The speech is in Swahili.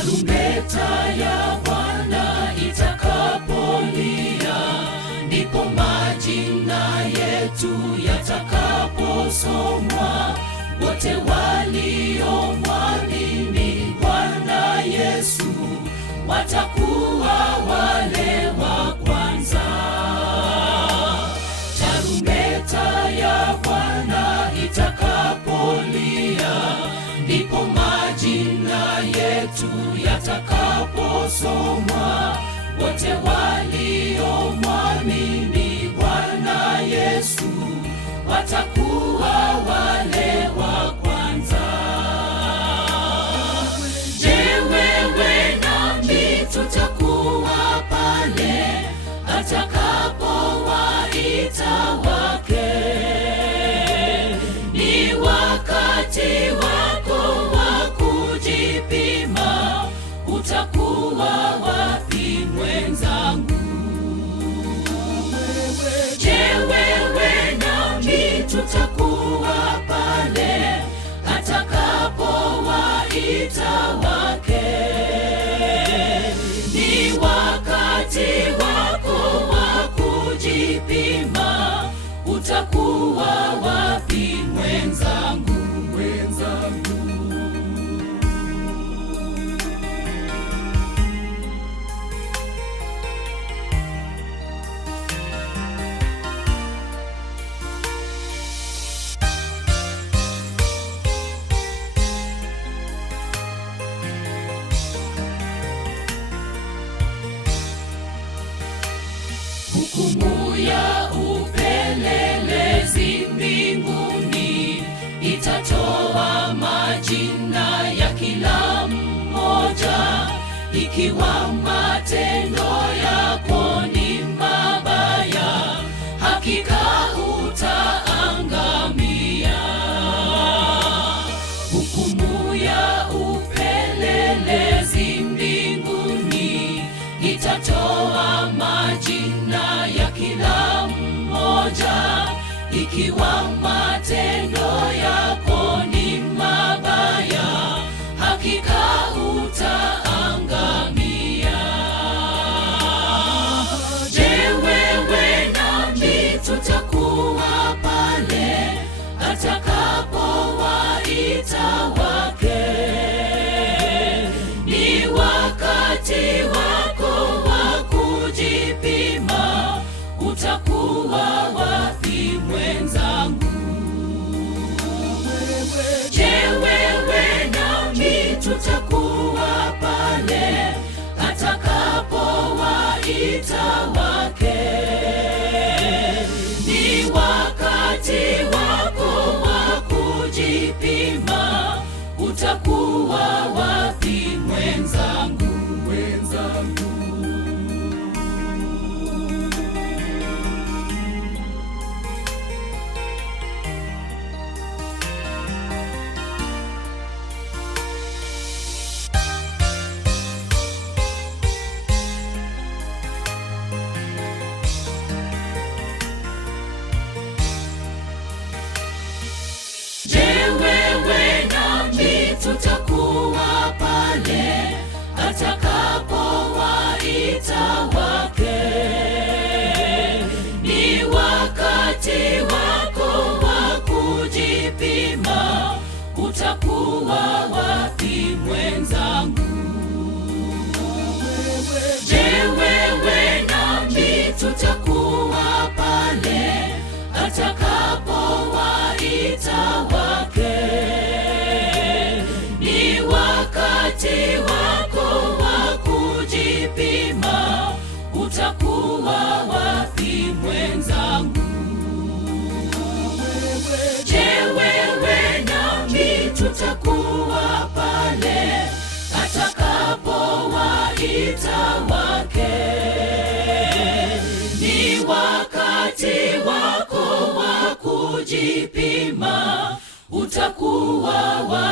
Tarumbeta ya Bwana itakapolia, ndipo majina yetu yatakaposomwa. Wote waliomwamini Bwana Yesu watakuwa wale wa kwanza. Tarumbeta ya Bwana itakapolia, ndipo majina yetu yatakaposomwa. Wote waliomwamini Bwana Yesu watakuwa wale wa kwanza. Je, wewe nami tutakuwa pale atakapowaita wake? Ni wakati wako wa kujipima, utakuwa wapi mwenzangu? Je, wewe nami tutakuwa pale atakapowaita wake? Ni wakati wako wa kujipima, utakuwa wapi mwenzangu? Hukumu ya upelelezi mbinguni itatoa majina ya kila mmoja. Ikiwa matendo yako ni mabaya, hakika utaangamia. Hukumu ya upelelezi mbinguni itatoa majina ya kila mmoja. Ikiwa matendo yako ni mabaya, hakika utaangamia. Je, wewe nami tutakuwa pale atakapowaita wake? Ni wakati wako wa kujipima, utakuwa wapi mwenzangu? Je, wewe nami tutakuwa pale atakapowaita wake? Ni wakati wako wa kujipima, utakuwa wapi mwenzangu? Je, wewe nami tutakuwa pale atakapowaita wake? Ni wakati wako wa kujipima, utakuwa wapi mwenzangu? Je, wewe nami tutakuwa pale atakapowaita wake? Ni wakati wako wa kujipima, utakuwa wapi mwenzangu? Je, wewe nami tutakuwa pale atakapowaita wake? Ni wakati wako wa kujipima, utakuwa wapi?